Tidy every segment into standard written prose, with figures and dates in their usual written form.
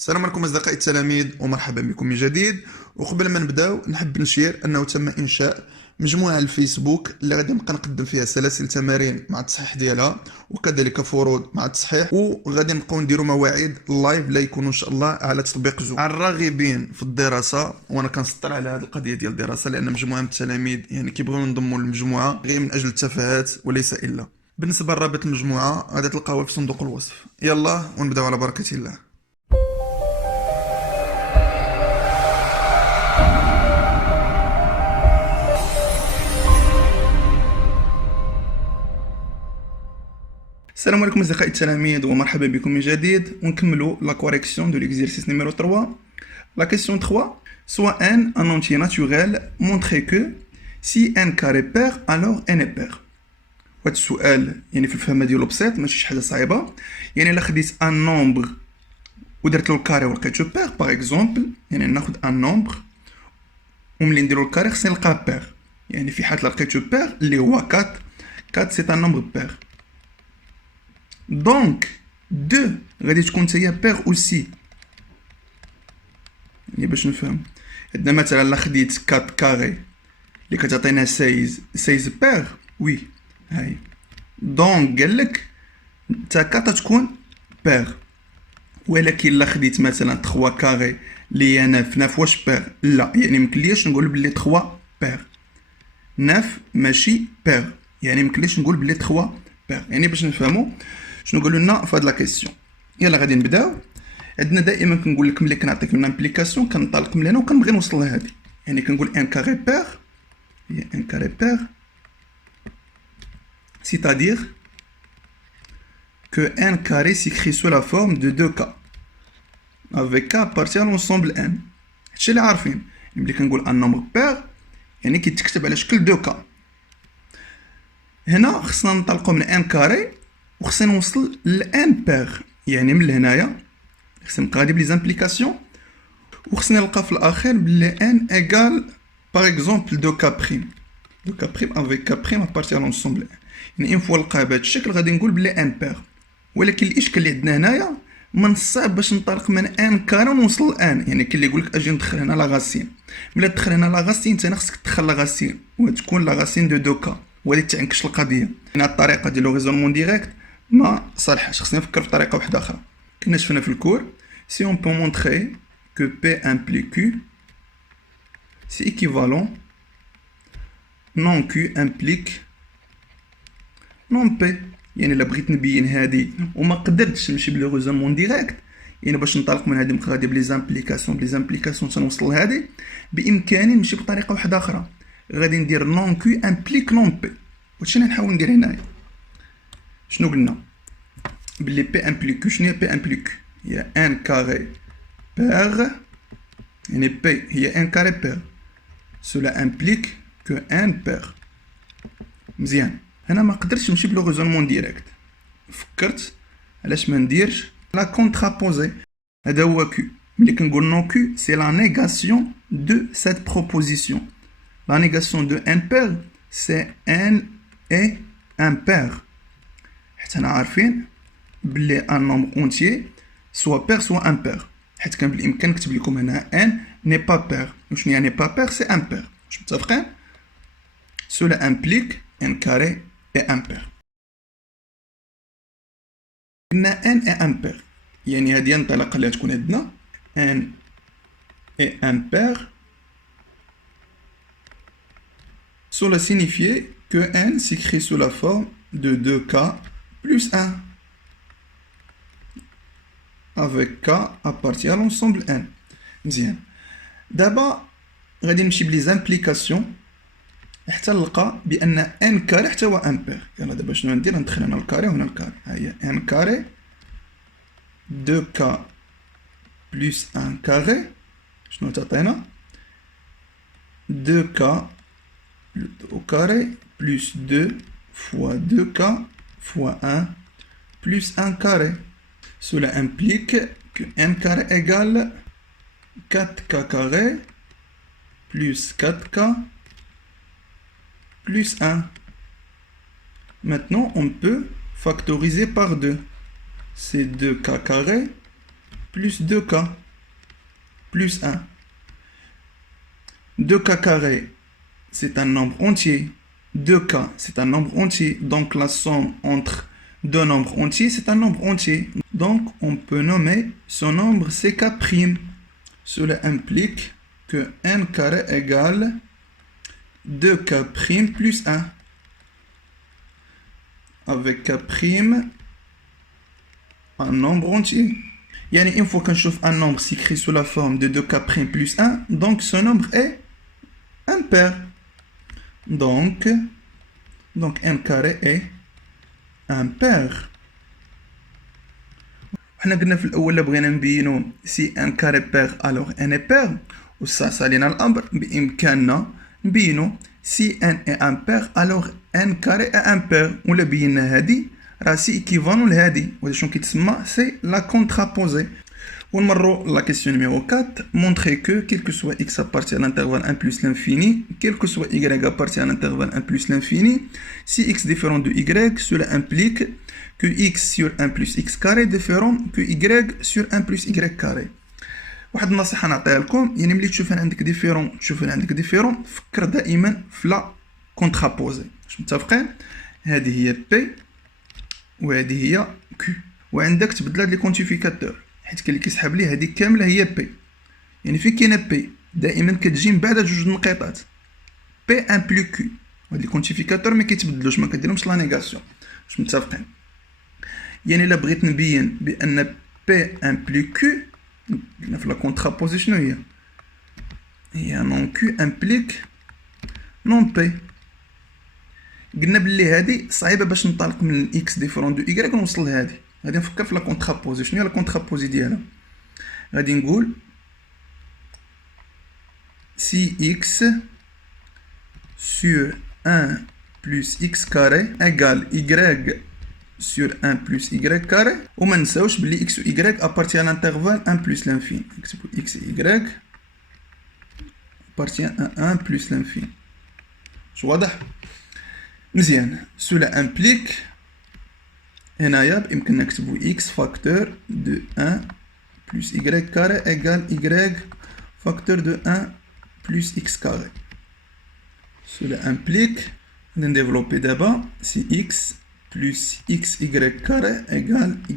السلام عليكم أصدقائي التلاميذ ومرحبا بكم من جديد. وقبل ما نبداو نحب نشير أنه تم إنشاء مجموعة على الفيسبوك اللي غادي نبقى نقدم فيها سلاسل تمارين مع التصحيح ديالها وكذلك فروض مع التصحيح، وغادي نبقاو نديروا مواعيد لايف لا يكونوا إن شاء الله على تطبيق زوم. على الراغبين في الدراسة، وأنا كنسطر على هذه القضية ديال الدراسة لأن مجموعة من التلاميذ يعني كيبغيو ينضموا للمجموعة غير من أجل التفاهات وليس إلا. بالنسبة لرابط المجموعة غادي تلقاوها في صندوق الوصف. يلا ونبداو على بركة الله. السلام عليكم أصدقائي التلاميذ ومرحبا بكم من جديد. ونكملوا لا كوريكسيون دو l'exercice numéro 3. La question 3. Soit n un entier naturel, montrez que si n carré pair alors n est pair. هاد السؤال يعني في الفهم ديالو بسيط ماشي شي حاجه صعيبه. يعني الا خديت ان نومبر ودرت له الكاري ولقيتو بير باغ اكزومبل، يعني ناخذ ان نومبر وملي نديرو الكاري خصني نلقاه بير. يعني في حالة لقيتو بير اللي هو 4 سي ان نومبر بير. دونك 2 غادي تكون تاهي بير اوسي. يعني باش نفهم، عندنا مثلا لا خديت 4 كاري اللي كتعطينا 16 بير، وي هاي. دونك قالك تا 4 تكون بير. ولكن لا خديت مثلا 3 كاري اللي هي 9 واش بير؟ لا، يعني مكلياش نقول بلي 3 بير. 9 ماشي بير، يعني مكليش نقول بلي 3 بير. يعني باش نفهمو شنو قالوا لنا في هاد لا كيسيون. يلا غادي نبداو. عندنا دائما كنقول لك ملي كنعطيك اون امبليكاسيون كنطلق من هنا وكنبغي نوصل لهادي. يعني كنقول ان كاري بير هي ان كاري بير، c'est-à-dire que n carré s'écrit sous la forme de 2k avec k appartient à l'ensemble n. هادشي اللي عارفين. ملي كنقول ان نومبر بير يعني كيتكتب على شكل 2k. هنا خصنا ننطلقوا من ان كاري وخصنا نوصل ل ان بير. يعني من هنايا خصنا نبقى غادي بلي زامبليكاسيون وخصنا نلقى في الاخير بلي ان ايغال باغ اكزومبل 2k بريم. 2k بريم افيك k بريم ابارتي على لونسومبل. يعني ان فوا نلقاه بهذا الشكل غادي نقول بلي ان بير. ولكن الاشكال اللي عندنا هنايا من الصعب باش ننطلق من ان كاري ونوصل لان. يعني كاين اللي يقول لك اجي ندخل هنا لا غاسين. ملي تدخل هنا لا غاسين انت خصك تدخل لا غاسين وتكون لا غاسين دو 2k ولا تعنكش القضيه. يعني الطريقه ديال لو ريزونمون ديريكت ما صالحاش، خصني نفكر في طريقه واحده اخرى. كنا شفنا في الكور si on peut montrer que P implique Q, c'est équivalent non Q implique non P. يعني الا بغيت نبين هادي وما قدرتش نمشي بلو ريزونمون ديريكت، يعني باش ننطلق من هادي نبقى غادي بلي زامبليكاسيون تنوصل لهادي، بامكاني نمشي بطريقه واحده اخرى. غادي ندير نون كيو امبليك نون بي. وهادشي اللي نحاول ندير هنايا. شنو قلنا؟ بلي بي امبليك شنو هي بي امبليك؟ هي ان كاري بير، يعني بي هي ان كاري بير. سولا امبليك كو ان بير. مزيان. هنا ما قدرتش نمشي بلو ريزونمون ديريكت، فكرت علاش ما نديرش لا كونترابوزي. هذا هو كيو. ملي كنقول نو كيو سي لا نيغاسيون دو سيت بروبوزيسيون. La négation de n pair, c'est n et impair. حيت حنا عارفين بلي ان نومبر اونتيي سوا بير سوا امبير. حيت كان بالامكان نكتب لكم هنا ان ني با بير. وشنو يعني با بير؟ سي امبير. واش متفقين؟ سولا امبليك ان كاري اي امبير. قلنا ان اي امبير، يعني هادي الانطلاقه اللي غتكون عندنا ان اي امبير. Cela signifiait que n s'écrit sous la forme de 2k plus 1, avec k appartient à l'ensemble n. مزيان. دابا غادي نمشي بلي زامبليكاسيون حتى نلقى بان ان كاري حتى هو امبير. يلا دابا شنو ندير؟ ندخل هنا الكاري وهنا الكاري. ها هي ان كاري 2k plus 1 كاري. شنو تعطينا؟ 2k au carré plus 2 fois 2k fois 1 plus 1 carré. Cela implique que n carré égale 4k carré plus 4k plus 1. Maintenant, on peut factoriser par 2. C'est 2k carré plus 2k plus 1. 2k carré, c'est un nombre entier. 2k, c'est un nombre entier. Donc la somme entre deux nombres entiers, c'est un nombre entier. Donc on peut nommer ce nombre ck'. Cela implique que n carré égale 2k' plus 1. Avec k', un nombre entier. Yani, une fois qu'on chauffe un nombre s'écrit sous la forme de 2k' plus 1, donc ce nombre est impair. Donc n carré est impair. حنا قلنا في الاول بغينا نبينو سي ان كاري بير الوغ ان بير وصاص علينا الامر بامكاننا نبينو سي ان اي امبير الوغ ان كاري اي امبير ولا بينا هادي راه سي ايكيفالون لهادي وهذا شنو كيتسمى سي لا كونترابوزي. ونمروا لا كيسيون نيميرو 4 montrer que quel que soit x appartient à l'intervalle 1 plus l'infini, quel que soit y appartient à l'intervalle 1 plus l'infini, si x différent de y, cela implique que x sur 1 plus x carré différent que y sur 1 plus y carré. واحد النصيحه نعطيها لكم، يعني ملي تشوف عندك ديفيرون فكر دائما في لا كونترابوزي. واش متفقين؟ هذه هي بي وهذه هي كيو، وعندك تبدل هاد لي كونتيفيكاتور حيت كاين اللي كيسحب ليه هذيك كامله هي بي. يعني فين كاينه بي دائما كتجي من بعد جوج نقيطات بي ان بلو كيو، هاد لي كونتيفيكاتور ما كيتبدلوش، ما كديرهمش لا نيغاسيون. واش متفقين؟ يعني الا بغيت نبين بان بي ان بلو كيو قلنا في لا كونترابوزي شنو هي نون كيو امبليك نون بي. قلنا بلي هادي صعيبه باش ننطلق من الاكس ديفيرون دو ايكغيك ونوصل لهادي. غادي نفكر في لا كونترابوزي. شنو هي لا كونترابوزي ديالها؟ غادي نقول سي اكس sur 1 plus x carré égale y sur 1 plus y carré. وما نساوش بلي x و y appartient à l'intervalle 1 plus l'infini. x et y appartient à 1 plus l'infini. واش واضح؟ مزيان. cela implique هنايا بإمكاننا نكتبو x facteur de 1 plus y carré égale y facteur de 1 plus x carré. Cela implique de développer d'abord si x plus xy carré égale y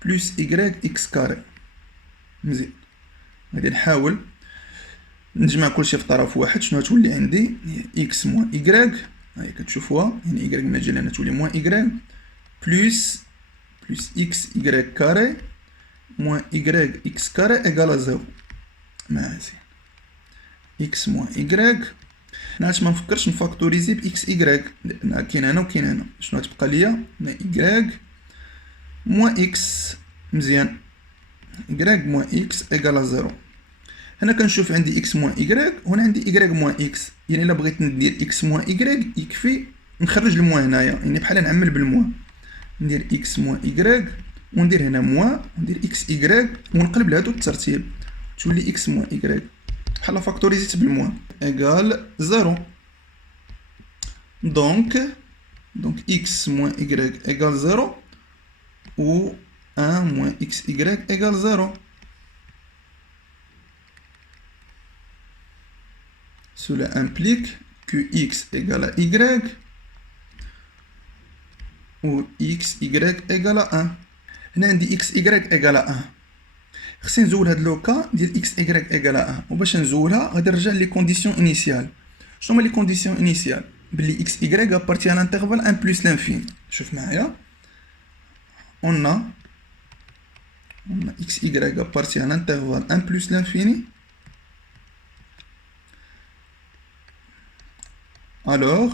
plus yx carré. مزيان. غادي نحاول نجمع كلشي في طرف واحد. شنو غتولي عندي؟ هي x موان y، هاهي كتشوفوها، يعني y من اجل ان تولي موان y plus xy carré moins yx carré égale à 0. مزيان. x moins y هنا ما نفكرش نفاكتوريزي باكس y لان كاين هنا وكاين هنا. شنو غتبقى ليا؟ y moins x. مزيان. y moins x égale à 0. هنا كنشوف عندي x moins y وهنا عندي y moins x. يعني الا بغيت ندير x moins y يكفي نخرج الموان هنايا، يعني بحال نعمل بالموان. ندير x moins y وندير هنا موان وندير x y ونقلب لهادو الترتيب تولي x moins y بحال فاكتوريزيت بالموان égale 0. Donc x moins y égale 0 ou 1 moins xy égale 0. Cela implique que x égale à y ou xy égale à 1. هنا عندي xy égale à 1. خصني نزول هاد لوكا ديال x y égale à 1، وباش نزولها غادي نرجع لي كونديسيون انيسيال. شنو هما لي كونديسيون انيسيال؟ بلي x y appartient à l'intervalle 1 plus l'infini. شوف معايا، on a x y appartient à l'intervalle 1 plus l'infini. alors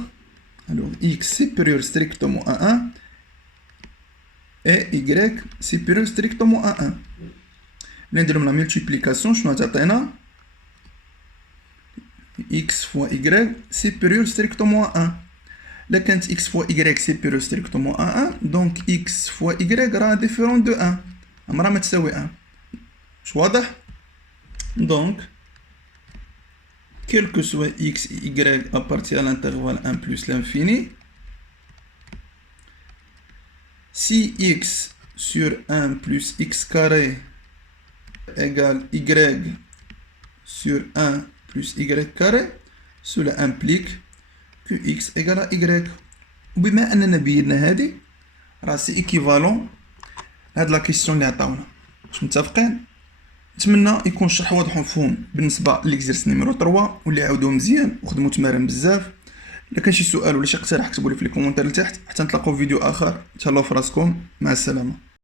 x supérieur strictement à 1 et y supérieur strictement à 1. نديرهم لا ملتيبليكاسيون شنو تعطينا؟ x fois y supérieur strictement à 1. لا كانت x fois y supérieur strictement à 1 donc x fois y راه ديفيرون دو 1، عمرها ما تساوي 1. واش واضح؟ donc quel que soit x et y appartient à l'intervalle 1 plus l'infini, si x sur 1 plus x carré égale y sur 1 plus y carré. Cela implique que x égale à y. وبما أننا بينا هذه راه سي إيكيفالون هاد لا كيسيون اللي عطاونا. واش متفقين؟ نتمنى يكون الشرح واضح ومفهوم بالنسبه ليكزيرس نيميرو 3 واللي عاودوه مزيان وخدموا تمارين بزاف. الا كان شي سؤال ولا شي اقتراح كتبوا لي في لي كومونتير لتحت حتى نتلاقاو في فيديو اخر. تهلاو في راسكم، مع السلامه.